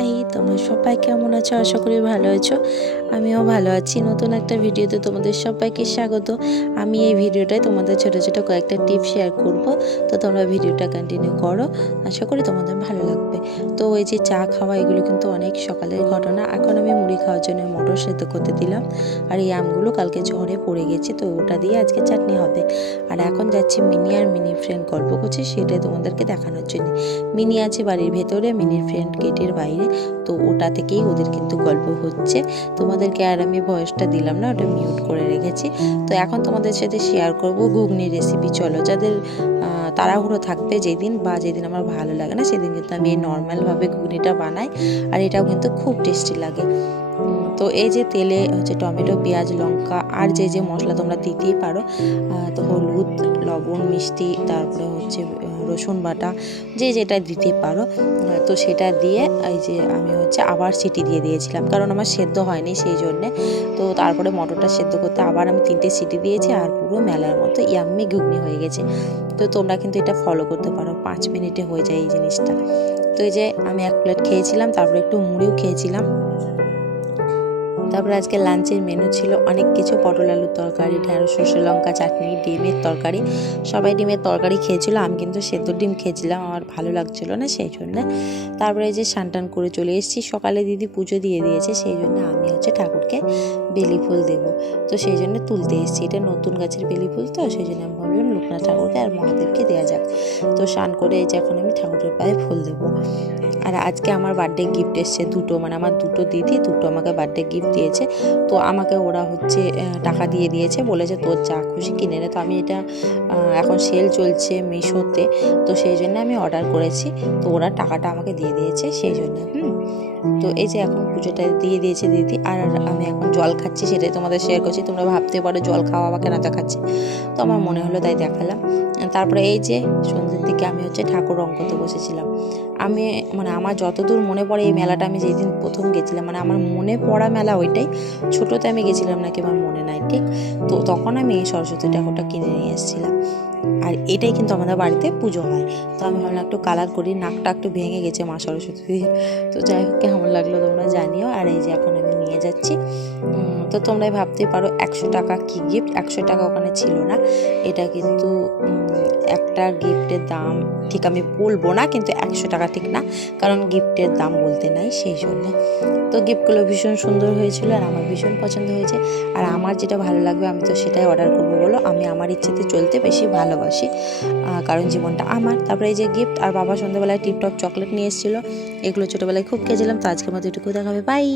High, তোমরা সবাই কেমন আছো? আশা করি ভালো আছো। আমিও ভালো আছি। নতুন একটা ভিডিওতে তোমাদের সবাইকে স্বাগত। আমি এই ভিডিওটায় তোমাদের ছোট ছোট কয়েকটা টিপ শেয়ার করব। তো তোমরা ভিডিওটা কন্টিনিউ করো। আশা করি তোমাদের ভালো লাগবে। তো ওই যে চা খাওয়া, এগুলো কিন্তু অনেক সকালের ঘটনা। এখন আমি মুড়ি খাওয়ার জন্য মটর সেদ্ধ করতে দিলাম। আর এই আমগুলো কালকে ঝড়ে পড়ে গেছে, তো ওটা দিয়ে আজকে চাটনি হবে। আর এখন যাচ্ছি মিনি আর মিনি ফ্রেন্ড গল্প করছি, সেটাই তোমাদেরকে দেখানোর জন্য। মিনি আছে বাড়ির ভেতরে, মিনির ফ্রেন্ড গেটের বাইরে। তো ওটা থেকেই ওদের কিন্তু গল্প হচ্ছে। তোমাদেরকে আর আমি ভয়েসটা দিলাম না, ওটা মিউট করে রেখেছি। তো এখন তোমাদের সাথে শেয়ার করব ঘুগনি রেসিপি চলো, যাদের তাড়াহুড়ো থাকবে যেদিন বা যেদিন আমার ভালো লাগে না, সেদিন কিন্তু আমি এই নর্মালভাবে ঘুগনিটা বানাই। আর এটাও কিন্তু খুব টেস্টি লাগে। তো এই যে তেলে হচ্ছে টমেটো, পেঁয়াজ, লঙ্কা আর যে যে মশলা তোমরা দিতেই পারো তো হলুদ, লবণ, মিষ্টি, তারপরে হচ্ছে রসুন বাটা, যে যেটা দিতে পারো তো সেটা দিয়ে এই যে আমি হচ্ছে আবার সিটি দিয়ে দিয়েছিলাম। কারণ আমার সেদ্ধ হয়নি সেই জন্যে। তো তারপরে মটরটা সেদ্ধ করতে আবার আমি তিনটে সিটি দিয়েছি আর পুরো মেলার মতো ইয়াম্মি ঘুগনি হয়ে গেছে। তো তোমরা কিন্তু এটা ফলো করতে পারো, পাঁচ মিনিটে হয়ে যায় এই জিনিসটা। তো এই যে আমি এক প্লেট খেয়েছিলাম, তারপরে একটু মুড়িও খেয়েছিলাম। তারপরে আজকে লাঞ্চের মেনু ছিল অনেক কিছু, পটল আলুর তরকারি ঢেঁড়স সর্ষে লঙ্কা, চাটনি, ডিমের তরকারি। সবাই ডিমের তরকারি খেয়েছিল, আমি কিন্তু সেদ্ধ ডিম খেয়েছিলাম, আমার ভালো লাগছিল না সেই জন্য। তারপরে যে টান করে চলে এসেছি, সকালে দিদি পুজো দিয়ে দিয়েছে, সেই জন্য আমি হচ্ছে ঠাকুরকে বেলি ফুল দেব। তো সেই জন্য তুলতে এসেছি। এটা নতুন গাছের বেলি ফুল তো, সেই জন্য আমি ভাবলাম লোকনাথ ঠাকুরকে আর মহাদেবকে দেওয়া যাক। তো স্নান করে এই যে এখন আমি ঠাকুরের পায়ে ফুল দেবো। আর আজকে আমার বার্থডে গিফট এসছে দুটো মানে আমার দুটো দিদি দুটো আমাকে বার্থডে গিফট দিয়েছে। তো আমাকে ওরা হচ্ছে টাকা দিয়ে দিয়েছে, বলেছে তোর যা খুশি কিনে নে। তো আমি এটা এখন সেল চলছে মিশোতে। তো সেই জন্য আমি অর্ডার করেছি। তো ওরা টাকাটা আমাকে দিয়ে দিয়েছে, সেই জন্য, হুম। তো এই যে এখন পুজোটা দিয়ে দিয়েছে দিদি, আর আমি এখন জল খাচ্ছি, সেটাই তোমাদের শেয়ার করছি। তোমরা ভাবতে পারো জল খাওয়া বা কেন দেখাচ্ছে তো আমার মনে হলো তাই দেখালাম। তারপরে এই যে সন্ধ্যের দিকে আমি হচ্ছে ঠাকুর রং করতে বসেছিলাম। আমি মানে আমার যতদূর মনে পড়ে এই মেলাটা আমি যেদিন প্রথম গেছিলাম মানে আমার মনে পড়া মেলা ওইটাই। ছোটোতে আমি গেছিলাম নাকি আমার মনে নাই, ঠিক? তো তখন আমি এই সরস্বতী ঠাকুরটা কিনে নিয়ে এসেছিলাম। আর এটাই কিন্তু আমাদের বাড়িতে পুজো হয়। তো আমি ভাবলাম একটু কালার করি, নাকটা একটু ভেঙে গেছে মা সরস্বতী তো যাই হোক কেমন লাগল তোমরা জানিও। আর এই যে এখন আমি নিয়ে যাচ্ছি। তো তোমরাই ভাবতেই পারো, একশো টাকা কি গিফট একশো টাকা ওখানে ছিল না। এটা কিন্তু একটা গিফটের দাম, ঠিক আমি বলব না, কিন্তু একশো টাকা ঠিক না, কারণ গিফটের দাম বলতে নাই সেই জন্য। তো গিফটগুলো ভীষণ সুন্দর হয়েছিল আর আমার ভীষণ পছন্দ হয়েছে। আর আমার যেটা ভালো লাগবে, আমি তো সেটাই অর্ডার করব বলো। আমি আমার ইচ্ছেতে চলতে বেশি ভালোবাসি কারণ জীবনটা আমার। তারপরে এই যে গিফট আর বাবা সন্ধ্যাবেলায় টিপটপ চকলেট নিয়ে এসেছিল, এগুলো ছোটোবেলায় খুব খেয়েছিলাম, তো আজকের মতো এটুকু দেখাবে। বাই